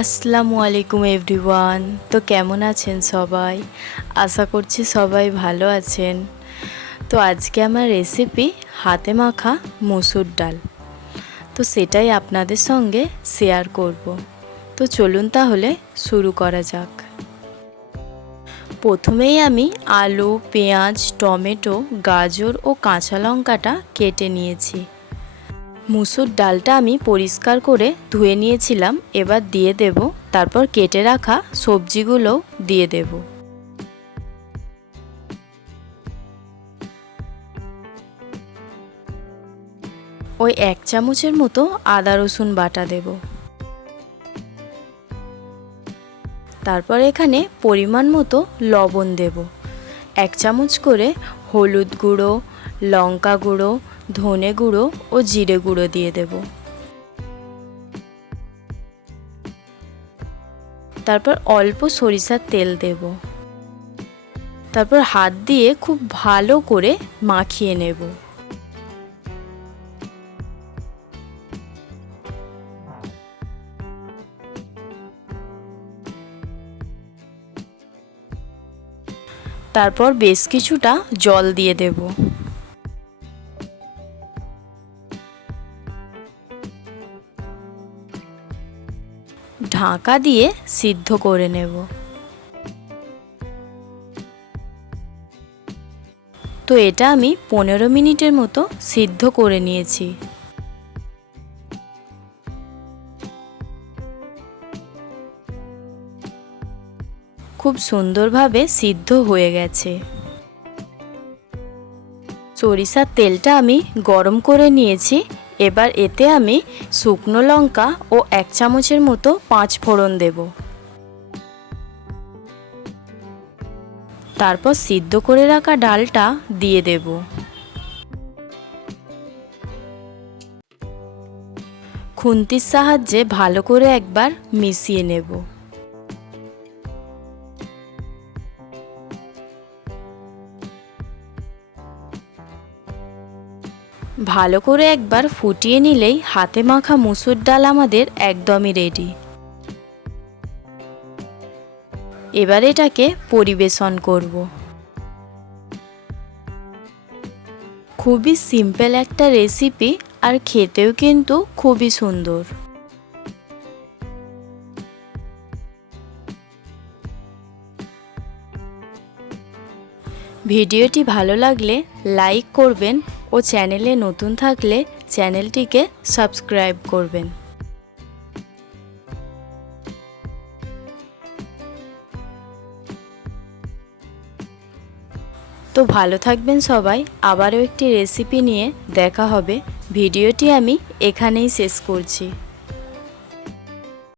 আসসালামু আলাইকুম এভরিওয়ান। তো কেমন আছেন সবাই? আশা করছি সবাই ভালো আছেন। তো আজকে আমার রেসিপি হাতে মাখা মসুর ডাল। তো সেটাই আপনাদের সঙ্গে শেয়ার করব। তো চলুন তাহলে শুরু করা যাক। প্রথমেই আমি আলু, পেঁয়াজ, টমেটো, গাজর ও কাঁচা লঙ্কাটা কেটে নিয়েছি। মুসুর ডালটা আমি পরিষ্কার করে ধুয়ে নিয়েছিলাম, এবার দিয়ে দেব। তারপর কেটে রাখা সবজিগুলো দিয়ে দেব। ওই 1 চামচের মতো আদা রসুন বাটা দেব। তারপর এখানে পরিমাণ মতো লবণ দেব। 1 চামচ করে হলুদ গুঁড়ো, লঙ্কা গুঁড়ো, ধনে গুঁড়ো ও জিরে গুঁড়ো দিয়ে দেব। তারপর অল্প সরিষার তেল দেব। তারপর হাত দিয়ে খুব ভালো করে মাখিয়ে নেব। তারপর বেশ কিছুটা জল দিয়ে দেব। ঢাকা দিয়ে সিদ্ধ করে নেব। তো এটা আমি 15 মিনিটের মতো সিদ্ধ করে নিয়েছি। খুব সুন্দরভাবে সিদ্ধ হয়ে গেছে। সরিষার তেলটা আমি গরম করে নিয়েছি। এবার এতে আমি শুকনো লঙ্কা ও 1 চামচের মতো 5 ফোড়ন দেব। তারপর সিদ্ধ করে রাখা ডালটা দিয়ে দেব। খুন্তির সাহায্যে ভালো করে একবার মিশিয়ে নেব। ভালো করে একবার ফুটিয়ে নিলেই হাতে মাখা মসুর ডাল আমাদের একদমই রেডি। এবার এটাকে পরিবেশন করব। খুবই সিম্পল একটা রেসিপি, আর খেতেও কিন্তু খুবই সুন্দর। ভিডিওটি ভালো লাগলে লাইক করবেন ও চ্যানেলে নতুন থাকলে চ্যানেলটিকে সাবস্ক্রাইব করবেন। তো ভালো থাকবেন সবাই। আবারও একটি রেসিপি নিয়ে দেখা হবে। ভিডিওটি আমি এখানেই শেষ করছি।